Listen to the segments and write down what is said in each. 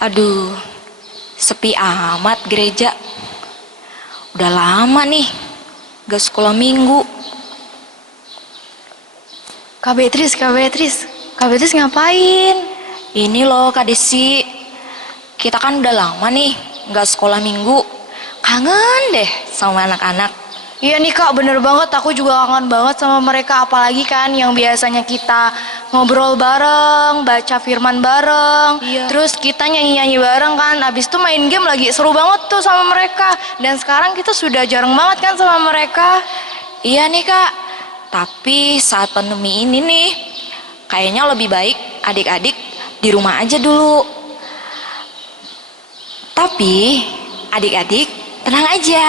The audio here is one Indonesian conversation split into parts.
Aduh, sepi amat gereja. Udah lama nih, gak sekolah minggu. Kak Beatrice, Kak Beatrice. Kak Beatrice ngapain? Ini loh Kak Desi, kita kan udah lama nih gak sekolah minggu. Kangen deh sama anak-anak. Iya nih Kak, bener banget. Aku juga kangen banget sama mereka. Apalagi kan yang biasanya kita ngobrol bareng, baca firman bareng. Iya. Terus kita nyanyi-nyanyi bareng kan. Abis itu main game lagi seru banget tuh sama mereka. Dan sekarang kita sudah jarang banget kan sama mereka. Iya nih Kak, tapi saat pandemi ini nih, kayaknya lebih baik adik-adik di rumah aja dulu. Tapi adik-adik tenang aja,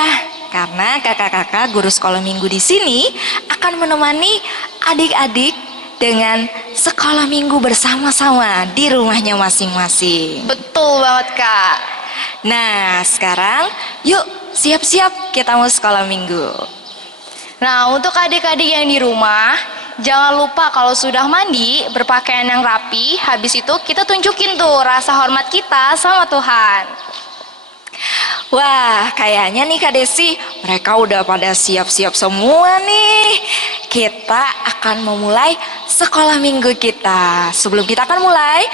karena kakak-kakak guru sekolah minggu di sini akan menemani adik-adik dengan sekolah minggu bersama-sama di rumahnya masing-masing. Betul banget Kak. Nah, sekarang yuk siap-siap kita mau sekolah minggu. Nah, untuk adik-adik yang di rumah, jangan lupa kalau sudah mandi, berpakaian yang rapi, habis itu kita tunjukin tuh rasa hormat kita sama Tuhan. Wah, kayaknya nih Kak Desi, mereka udah pada siap-siap semua nih. Kita akan memulai sekolah minggu kita. Sebelum kita akan mulai,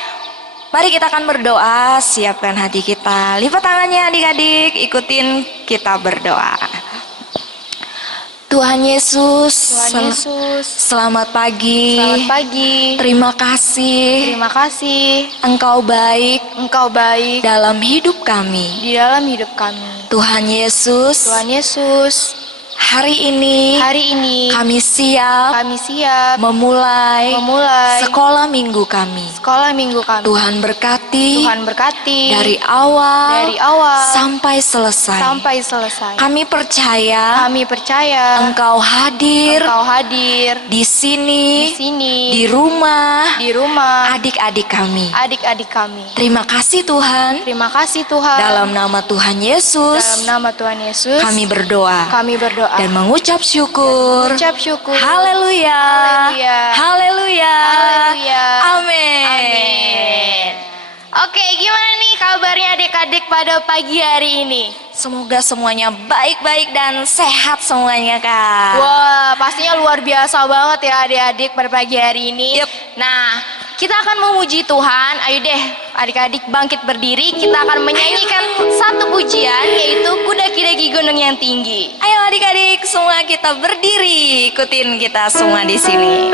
mari kita akan berdoa, siapkan hati kita. Lipat tangannya adik-adik, ikutin kita berdoa. Tuhan Yesus, Tuhan Yesus, selamat pagi. selamat pagi. Terima kasih, Terima kasih, Engkau baik Engkau baik dalam hidup kami. di dalam hidup kami. Tuhan Yesus, Tuhan Yesus, hari ini hari ini kami siap kami siap memulai sekolah minggu kami. sekolah minggu kami. Tuhan berkati Tuhan berkati dari awal sampai selesai. sampai selesai. Kami percaya Kami percaya Engkau hadir Engkau hadir di sini, di sini, di rumah di rumah adik-adik kami. adik-adik kami. Terima kasih Tuhan. Terima kasih Tuhan. Dalam nama Tuhan Yesus, Dalam nama Tuhan Yesus, kami berdoa kami berdoa dan mengucap syukur. ucap syukur. Haleluya. Haleluya. Haleluya. Haleluya. Amin. Amin. Oke, gimana nih kabarnya adik-adik pada pagi hari ini? Semoga semuanya baik-baik dan sehat semuanya, Kak. Wah, pastinya luar biasa banget ya adik-adik pada pagi hari ini. Yep. Nah, kita akan memuji Tuhan. Ayo deh adik-adik bangkit berdiri. Kita akan menyanyikan satu pujian, yaitu Kuda Kidaki Gunung yang Tinggi. Ayo adik-adik semua kita berdiri, ikutin kita semua di sini.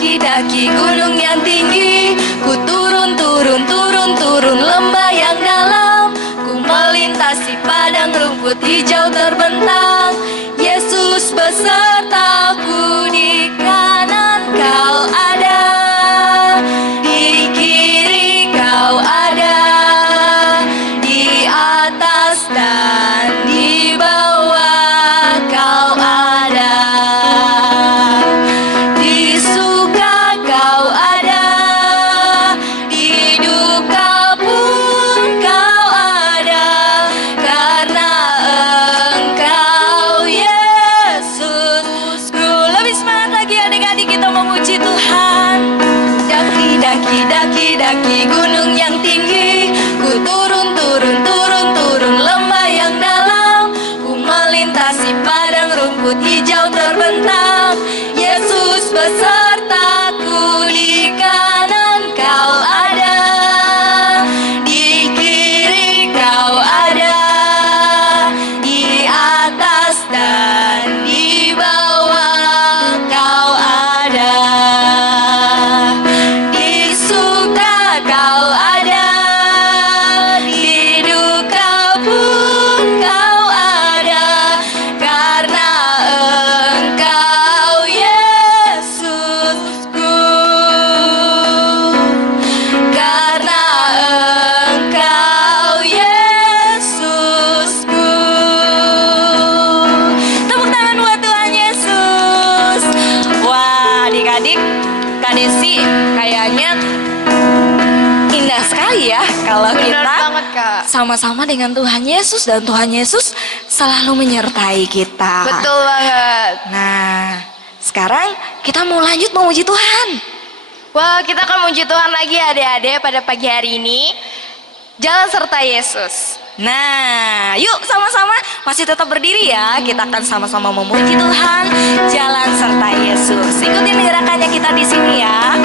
Daki gunung yang tinggi, ku turun lembah yang dalam, ku melintasi padang rumput hijau terbentang. Yesus besertaku, di kanan kau ada, di kiri kau ada, di atas dan di bawah kau ada. Di suka kau ada, di duka pun kau ada, karena Engkau Yesus. Lebih semangat lagi adik-adik kita memuji Tuhan. Daki gunung yang tinggi, ku turun lembah yang dalam, ku melintasi padang rumput hijau terbentang. Yesus besertaku, di kanan kau ada, di kiri kau ada, di atas dan di bawah kau ada. Di suka kau ada, di duka indah sekali ya kalau Benar kita banget, Kak. sama-sama dengan Tuhan Yesus dan Tuhan Yesus selalu menyertai kita. Betul banget. Nah, sekarang kita mau lanjut memuji Tuhan. Wah, kita akan memuji Tuhan lagi adik-adik pada pagi hari ini. Jalan serta Yesus. Nah, yuk sama-sama masih tetap berdiri ya. Kita akan sama-sama memuji Tuhan, jalan serta Yesus. Ikutin gerakannya kita di sini ya.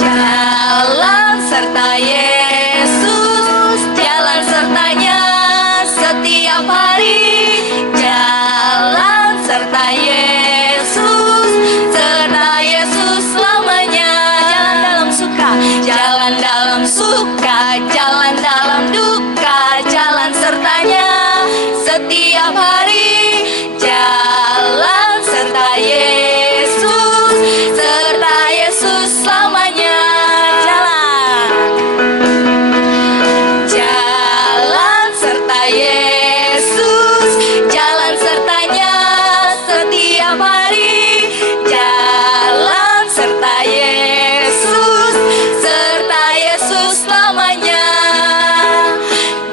Jalan serta Yesus, jalan sertanya setiap hari. Jalan serta Yesus, serta Yesus selamanya. Jalan dalam suka, jalan dalam suka, jalan dalam duka, jalan sertanya setiap hari. Jalan serta Yesus, serta Yesus selamanya. Jalan, jalan serta Yesus, jalan sertanya setiap hari. Jalan serta Yesus, serta Yesus selamanya.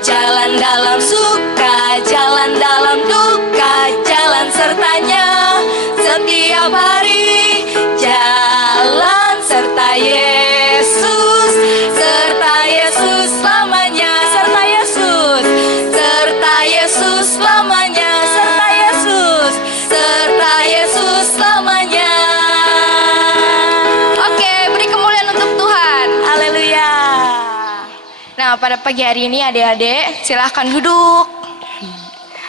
Jalan dalam suka, jalan dalam duka, jalan sertanya setiap hari. Jalan serta Yesus, serta Yesus selamanya. Serta Yesus, serta Yesus selamanya. Serta Yesus, serta Yesus selamanya. Oke, beri kemuliaan untuk Tuhan. Haleluya. Nah, pada pagi hari ini adik-adik silahkan duduk.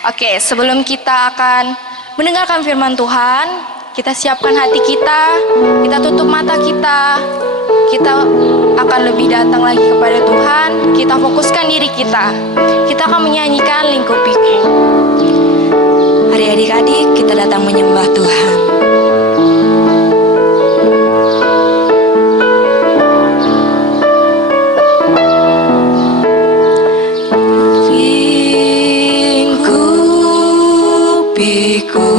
Oke, sebelum kita akan mendengarkan firman Tuhan, kita siapkan hati kita tutup mata kita akan lebih datang lagi kepada Tuhan, kita fokuskan diri kita akan menyanyikan lingkupiku. Hari adik-adik kita datang menyembah Tuhan. Lingkupiku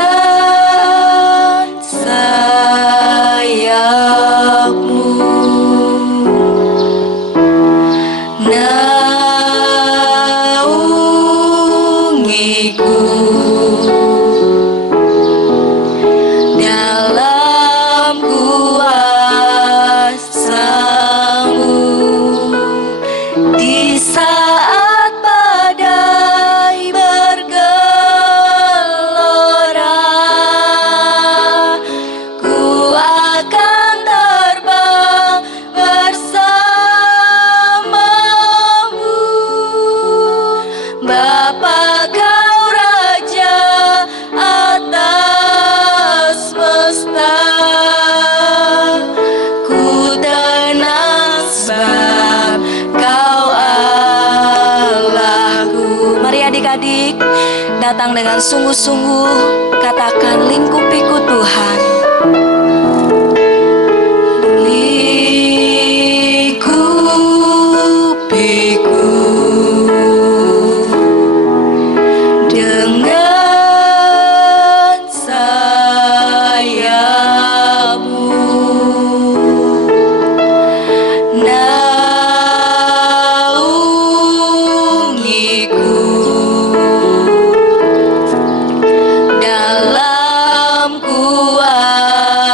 dengan sayapmu, naungiku dalam kuasa-Mu. Di saat badai bergelora, ku akan terbang bersamamu. Bapa, Kau Raja atas semesta, ku tenang sebab Kau Allahku. Mari adik-adik datang dengan sungguh-sungguh, katakan lingkupiku Tuhan. Lingkupiku dengan sayapmu, naungiku dalam kuasa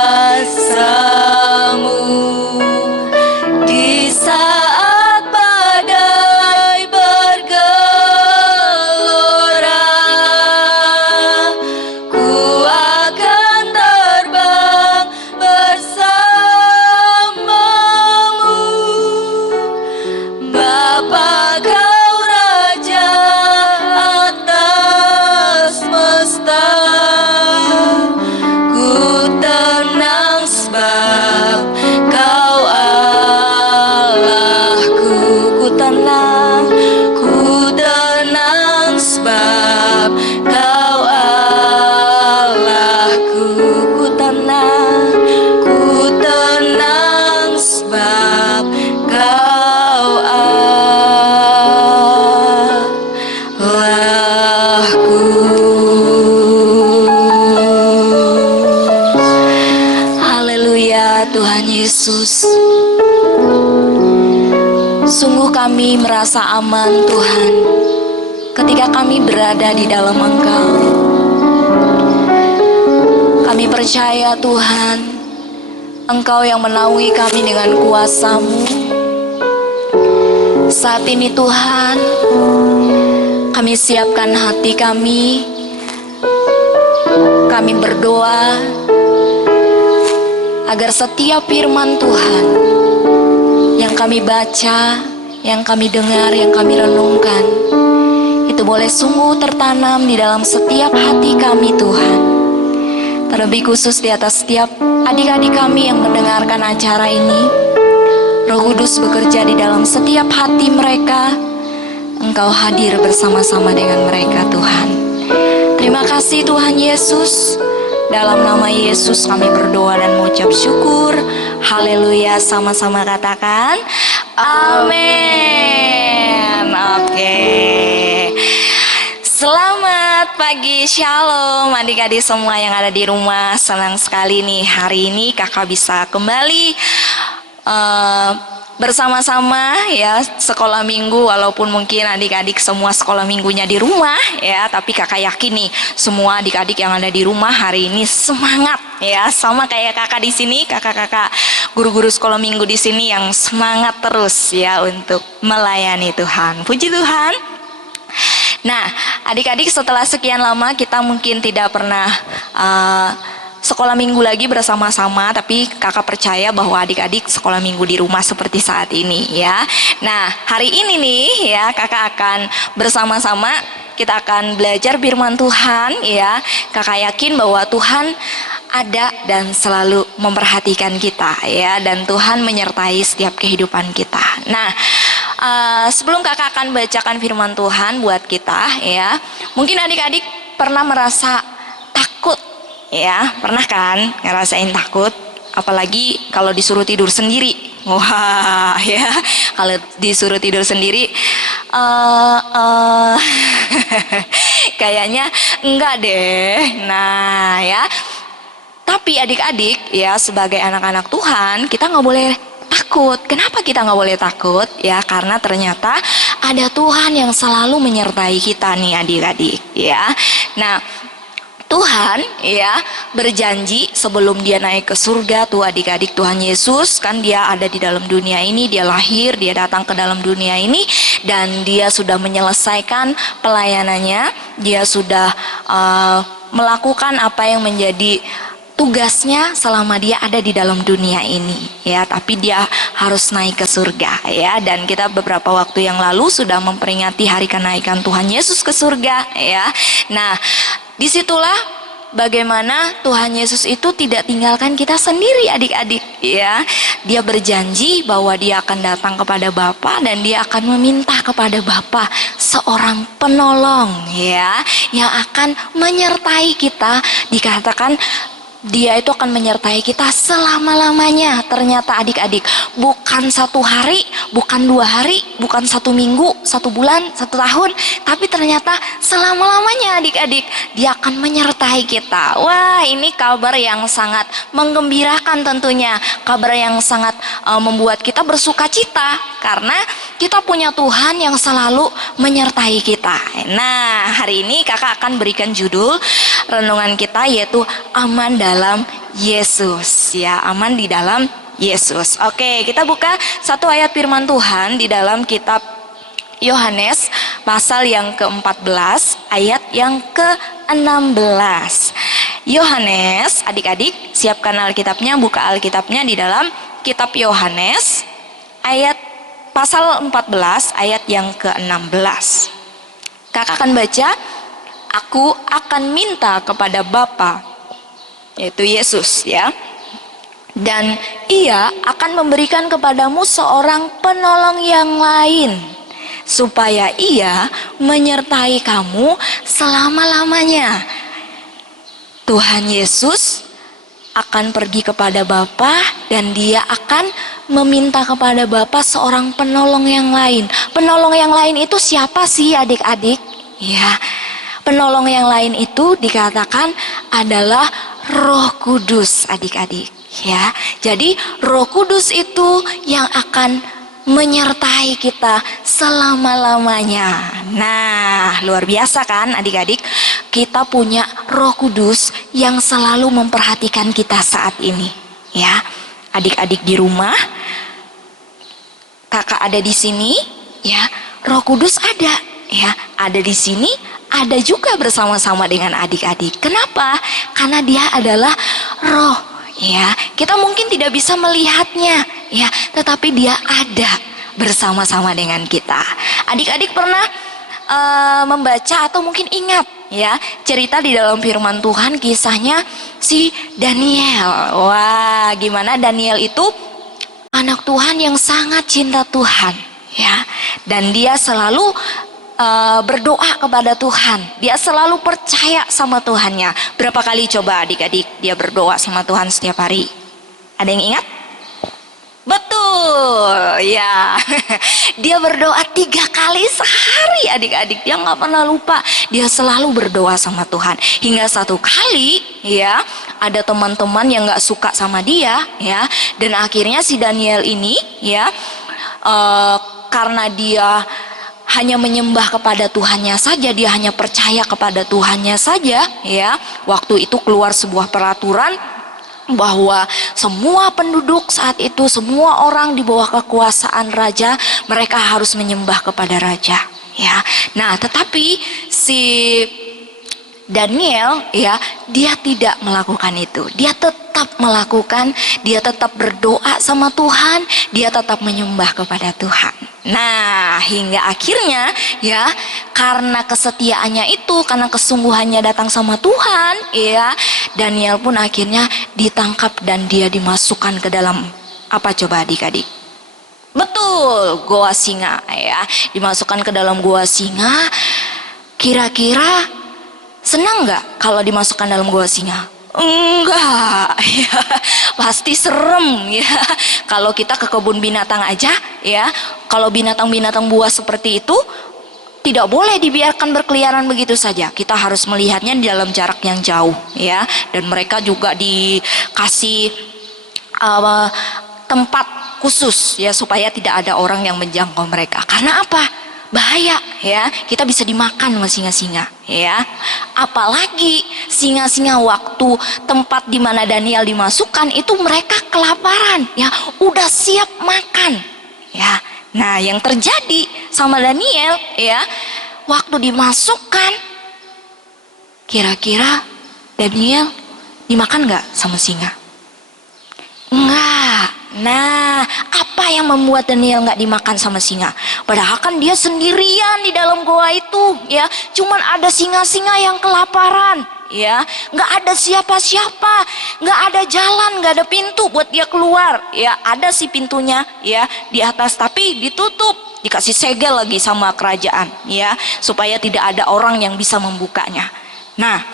Tuhan Yesus. Sungguh kami merasa aman Tuhan ketika kami berada di dalam Engkau. Kami percaya Tuhan, Engkau yang menaungi kami dengan kuasa-Mu. Saat ini Tuhan, kami siapkan hati kami. Kami berdoa agar setiap firman Tuhan yang kami baca, yang kami dengar, yang kami renungkan, itu boleh sungguh tertanam di dalam setiap hati kami Tuhan. Terlebih khusus di atas setiap adik-adik kami yang mendengarkan acara ini. Roh Kudus bekerja di dalam setiap hati mereka. Engkau hadir bersama-sama dengan mereka Tuhan. Terima kasih Tuhan Yesus. Dalam nama Yesus kami berdoa dan mengucap syukur. Haleluya, sama-sama katakan amin. Oke. Selamat pagi, shalom adik-adik semua yang ada di rumah. Senang sekali nih hari ini kakak bisa kembali bersama-sama ya sekolah minggu, walaupun mungkin adik-adik semua sekolah minggunya di rumah ya, tapi kakak yakin nih semua adik-adik yang ada di rumah hari ini semangat ya, sama kayak kakak di sini, kakak-kakak guru-guru sekolah minggu di sini yang semangat terus ya untuk melayani Tuhan. Puji Tuhan. Nah, adik-adik setelah sekian lama kita mungkin tidak pernah sekolah minggu lagi bersama-sama, tapi kakak percaya bahwa adik-adik sekolah minggu di rumah seperti saat ini ya. Nah, hari ini nih ya kakak akan bersama-sama, kita akan belajar firman Tuhan ya. Kakak yakin bahwa Tuhan ada dan selalu memperhatikan kita ya, dan Tuhan menyertai setiap kehidupan kita. Nah, sebelum kakak akan bacakan firman Tuhan buat kita ya, mungkin adik-adik pernah merasa takut ya, pernah kan ngerasain takut, apalagi kalau disuruh tidur sendiri. Wah ya, kalau disuruh tidur sendiri kayaknya enggak deh. Nah ya, tapi adik-adik ya, sebagai anak-anak Tuhan kita nggak boleh takut. Kenapa kita nggak boleh takut? Ya karena ternyata ada Tuhan yang selalu menyertai kita nih adik-adik ya. Nah, Tuhan ya berjanji sebelum dia naik ke surga tuh adik-adik, Tuhan Yesus kan dia ada di dalam dunia ini, dia lahir, dia datang ke dalam dunia ini, dan dia sudah menyelesaikan pelayanannya, dia sudah melakukan apa yang menjadi tugasnya selama dia ada di dalam dunia ini ya, tapi dia harus naik ke surga ya. Dan kita beberapa waktu yang lalu sudah memperingati hari kenaikan Tuhan Yesus ke surga ya. Nah, disitulah bagaimana Tuhan Yesus itu tidak tinggalkan kita sendiri adik-adik ya. Dia berjanji bahwa dia akan datang kepada Bapa dan dia akan meminta kepada Bapa seorang penolong ya, yang akan menyertai kita. Dikatakan dia itu akan menyertai kita selama-lamanya. Ternyata adik-adik, bukan 1 hari, bukan 2 hari, bukan 1 minggu, 1 bulan, 1 tahun, tapi ternyata selama-lamanya adik-adik, dia akan menyertai kita. Wah, ini kabar yang sangat menggembirakan tentunya, kabar yang sangat membuat kita bersuka cita, karena kita punya Tuhan yang selalu menyertai kita. Nah, hari ini kakak akan berikan judul renungan kita yaitu aman dalam Yesus ya, aman di dalam Yesus. Oke, kita buka satu ayat firman Tuhan di dalam kitab Yohanes pasal yang ke-14 ayat yang ke-16. Yohanes, adik-adik siapkan Alkitabnya, buka Alkitabnya di dalam kitab Yohanes ayat pasal 14 ayat yang ke-16. Kakak akan baca, aku akan minta kepada Bapa, yaitu Yesus ya, dan ia akan memberikan kepadamu seorang penolong yang lain, supaya ia menyertai kamu selama-lamanya. Tuhan Yesus akan pergi kepada Bapa dan dia akan meminta kepada Bapa seorang penolong yang lain. Penolong yang lain itu siapa sih adik-adik? Ya, penolong yang lain itu dikatakan adalah Roh Kudus adik-adik Ya, jadi Roh Kudus itu yang akan menyertai kita selama-lamanya. Nah, luar biasa kan adik-adik? Kita punya Roh Kudus yang selalu memperhatikan kita saat ini. Ya, adik-adik di rumah, kakak ada di sini, ya, Roh Kudus ada di sini, ada juga bersama-sama dengan adik-adik. Kenapa? Karena dia adalah Roh. Ya, kita mungkin tidak bisa melihatnya, ya, tetapi dia ada bersama-sama dengan kita. Adik-adik pernah membaca atau mungkin ingat, ya, cerita di dalam firman Tuhan kisahnya si Daniel. Wah, gimana Daniel itu anak Tuhan yang sangat cinta Tuhan, ya, dan dia selalu berdoa kepada Tuhan. Dia selalu percaya sama Tuhannya. Berapa kali coba adik-adik dia berdoa sama Tuhan setiap hari? Ada yang ingat? Betul, ya. Dia berdoa 3 kali sehari adik-adik. Dia nggak pernah lupa. Dia selalu berdoa sama Tuhan. Hingga satu kali, ya, ada teman-teman yang nggak suka sama dia, ya. Dan akhirnya si Daniel ini, ya, karena dia hanya menyembah kepada Tuhannya saja, dia hanya percaya kepada Tuhannya saja, ya. Waktu itu keluar sebuah peraturan bahwa semua penduduk saat itu, semua orang di bawah kekuasaan raja, mereka harus menyembah kepada raja, ya. Nah, tetapi si Daniel, ya, dia tidak melakukan itu. Dia tetap melakukan, dia tetap berdoa sama Tuhan, dia tetap menyembah kepada Tuhan. Nah, hingga akhirnya, ya, karena kesetiaannya itu, karena kesungguhannya datang sama Tuhan, ya, Daniel pun akhirnya ditangkap dan dia dimasukkan ke dalam apa coba adik-adik? Betul, goa singa, ya. Dimasukkan ke dalam goa singa. Kira-kira senang nggak kalau dimasukkan dalam goa singa? Enggak, ya, pasti serem, ya. Kalau kita ke kebun binatang aja, ya, kalau binatang-binatang buas seperti itu tidak boleh dibiarkan berkeliaran begitu saja. Kita harus melihatnya di dalam jarak yang jauh, ya. Dan mereka juga dikasih tempat khusus, ya, supaya tidak ada orang yang menjangkau mereka. Karena apa? Bahaya, ya, kita bisa dimakan sama singa-singa, ya. Apalagi singa-singa waktu tempat di mana Daniel dimasukkan itu mereka kelaparan, ya, udah siap makan, ya. Nah, yang terjadi sama Daniel, ya, waktu dimasukkan, kira-kira Daniel dimakan nggak sama singa? Enggak. Nah, apa yang membuat Daniel nggak dimakan sama singa? Padahal kan dia sendirian di dalam goa itu, ya. Cuman ada singa-singa yang kelaparan, ya. Nggak ada siapa-siapa, nggak ada jalan, nggak ada pintu buat dia keluar, ya. Ada sih pintunya, ya, di atas, tapi ditutup, dikasih segel lagi sama kerajaan, ya, supaya tidak ada orang yang bisa membukanya. Nah,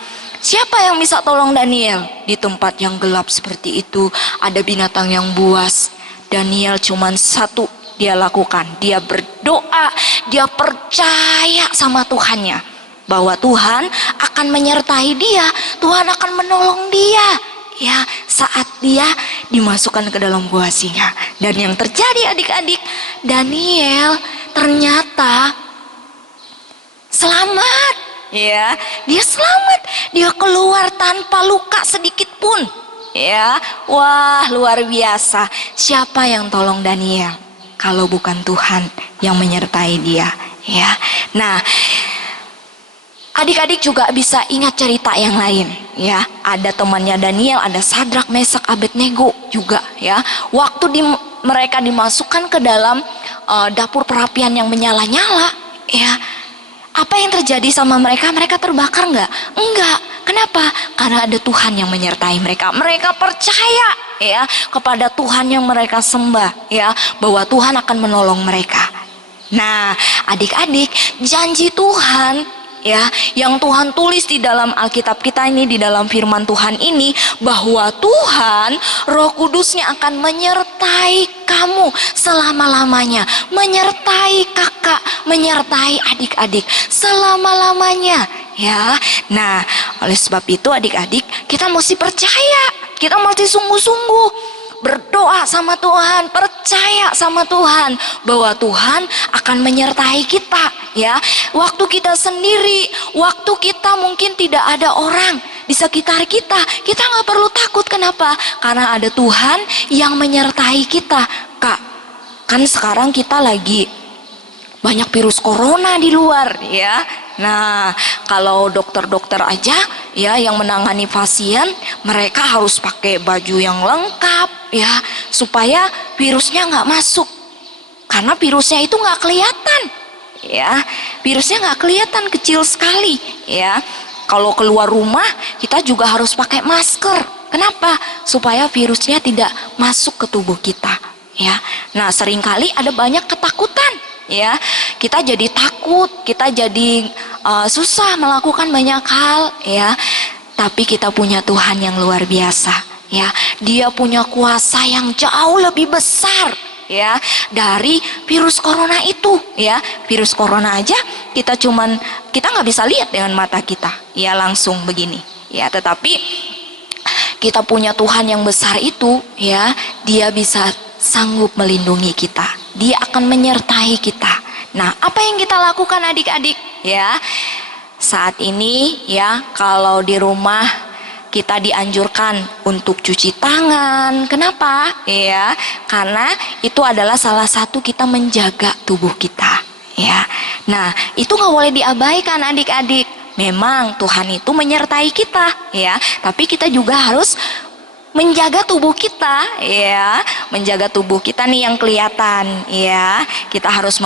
siapa yang bisa tolong Daniel di tempat yang gelap seperti itu? Ada binatang yang buas. Daniel cuman satu dia lakukan. Dia berdoa, dia percaya sama Tuhannya. Bahwa Tuhan akan menyertai dia, Tuhan akan menolong dia, ya, saat dia dimasukkan ke dalam gua singa. Dan yang terjadi adik-adik, Daniel ternyata selamat. Ya, dia selamat, dia keluar tanpa luka sedikit pun, ya. Wah, luar biasa. Siapa yang tolong Daniel kalau bukan Tuhan yang menyertai dia, ya. Nah, adik-adik juga bisa ingat cerita yang lain, ya. Ada temannya Daniel, ada Sadrak, Mesak, Abednego juga, ya. Waktu mereka dimasukkan ke dalam dapur perapian yang menyala-nyala, ya. Apa yang terjadi sama mereka? Mereka terbakar nggak? Enggak. Kenapa? Karena ada Tuhan yang menyertai mereka. Mereka percaya, ya, kepada Tuhan yang mereka sembah, ya, bahwa Tuhan akan menolong mereka. Nah, adik-adik, janji Tuhan, ya, yang Tuhan tulis di dalam Alkitab kita ini, di dalam firman Tuhan ini, bahwa Tuhan Roh Kudusnya akan menyertai kamu selama-lamanya, menyertai kakak, menyertai adik-adik selama-lamanya, ya. Nah, oleh sebab itu adik-adik, kita mesti percaya, kita mesti sungguh-sungguh berdoa sama Tuhan, percaya sama Tuhan bahwa Tuhan akan menyertai kita, ya. Waktu kita sendiri, waktu kita mungkin tidak ada orang di sekitar kita, kita nggak perlu takut. Kenapa? Karena ada Tuhan yang menyertai kita, Kak. Kan sekarang kita lagi banyak virus corona di luar, ya. Nah, kalau dokter-dokter aja ya yang menangani pasien, mereka harus pakai baju yang lengkap ya, supaya virusnya nggak masuk. Karena virusnya itu nggak kelihatan, ya. Virusnya nggak kelihatan, kecil sekali, ya. Kalau keluar rumah kita juga harus pakai masker. Kenapa? Supaya virusnya tidak masuk ke tubuh kita, ya. Nah, seringkali ada banyak ketakutan, ya. Kita jadi takut, kita jadi susah melakukan banyak hal, ya. Tapi kita punya Tuhan yang luar biasa, ya. Dia punya kuasa yang jauh lebih besar, ya, dari virus corona itu, ya. Virus corona aja kita nggak bisa lihat dengan mata kita, ya, langsung begini, ya. Tetapi kita punya Tuhan yang besar itu, ya. Dia bisa sanggup melindungi kita. Dia akan menyertai kita. Nah, apa yang kita lakukan adik-adik, ya? Saat ini, ya, kalau di rumah kita dianjurkan untuk cuci tangan. Kenapa? Ya, karena itu adalah salah satu kita menjaga tubuh kita, ya. Nah, itu nggak boleh diabaikan adik-adik. Memang Tuhan itu menyertai kita, ya, tapi kita juga harus menjaga tubuh kita, ya, menjaga tubuh kita nih yang kelihatan, ya. Kita harus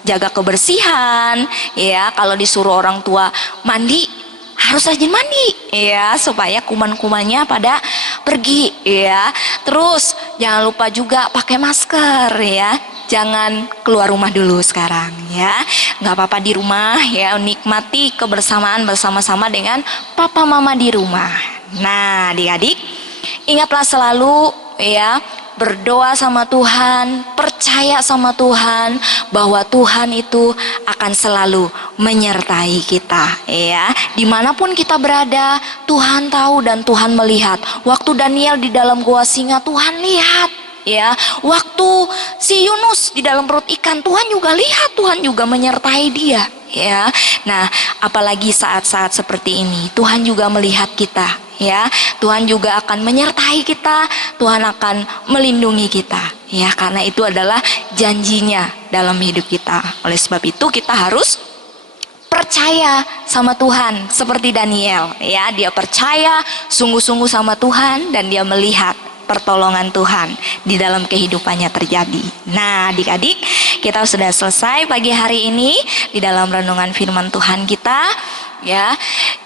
jaga kebersihan, ya. Kalau disuruh orang tua mandi, harus rajin mandi, ya, supaya kuman-kumannya pada pergi, ya. Terus jangan lupa juga pakai masker, ya. Jangan keluar rumah dulu sekarang, ya. Nggak apa-apa di rumah, ya. Nikmati kebersamaan bersama-sama dengan papa mama di rumah. Nah, adik-adik, ingatlah selalu, ya, berdoa sama Tuhan, percaya sama Tuhan bahwa Tuhan itu akan selalu menyertai kita, ya. Dimanapun kita berada, Tuhan tahu dan Tuhan melihat. Waktu Daniel di dalam gua singa, Tuhan lihat, ya. Waktu si Yunus di dalam perut ikan, Tuhan juga lihat, Tuhan juga menyertai dia, ya. Nah, apalagi saat-saat seperti ini, Tuhan juga melihat kita, ya. Tuhan juga akan menyertai kita, Tuhan akan melindungi kita, ya, karena itu adalah janjinya dalam hidup kita. Oleh sebab itu kita harus percaya sama Tuhan seperti Daniel, ya. Dia percaya sungguh-sungguh sama Tuhan dan dia melihat pertolongan Tuhan di dalam kehidupannya terjadi. Nah, adik-adik, kita sudah selesai pagi hari ini di dalam renungan firman Tuhan kita, ya.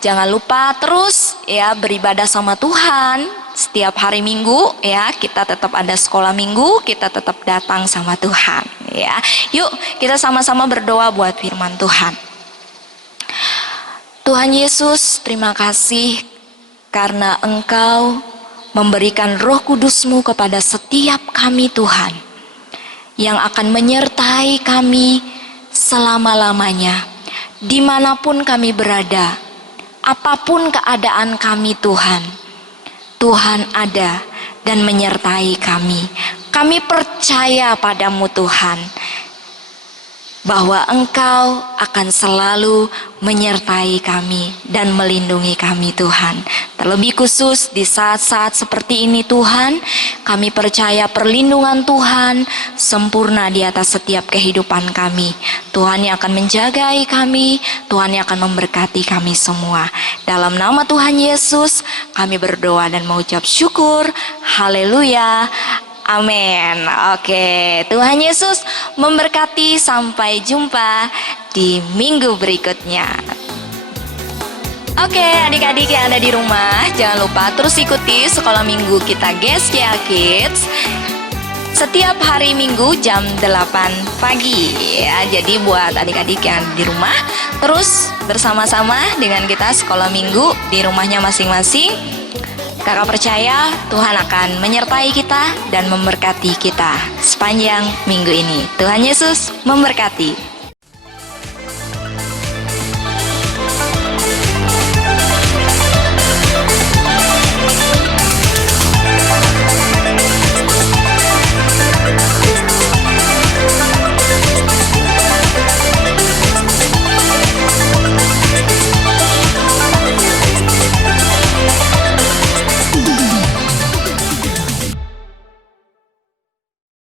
Jangan lupa terus, ya, beribadah sama Tuhan setiap hari Minggu, ya. Kita tetap ada sekolah Minggu, kita tetap datang sama Tuhan, ya. Yuk kita sama-sama berdoa buat firman Tuhan. Tuhan Yesus, terima kasih karena Engkau memberikan Roh Kudus-Mu kepada setiap kami, Tuhan, yang akan menyertai kami selama-lamanya, dimanapun kami berada, apapun keadaan kami, Tuhan. Tuhan ada dan menyertai kami. Kami percaya padamu, Tuhan, bahwa Engkau akan selalu menyertai kami dan melindungi kami, Tuhan. Terlebih khusus di saat-saat seperti ini, Tuhan, kami percaya perlindungan Tuhan sempurna di atas setiap kehidupan kami. Tuhan yang akan menjagai kami, Tuhan yang akan memberkati kami semua. Dalam nama Tuhan Yesus, kami berdoa dan mengucap syukur. Haleluya. Amin. Oke, Tuhan Yesus memberkati. Sampai jumpa di minggu berikutnya. Oke, adik-adik yang ada di rumah, jangan lupa terus ikuti sekolah minggu kita GSKA Kids setiap hari Minggu jam 8 pagi, ya. Jadi buat adik-adik yang di rumah, terus bersama-sama dengan kita sekolah minggu di rumahnya masing-masing. Kakak percaya Tuhan akan menyertai kita dan memberkati kita sepanjang minggu ini. Tuhan Yesus memberkati.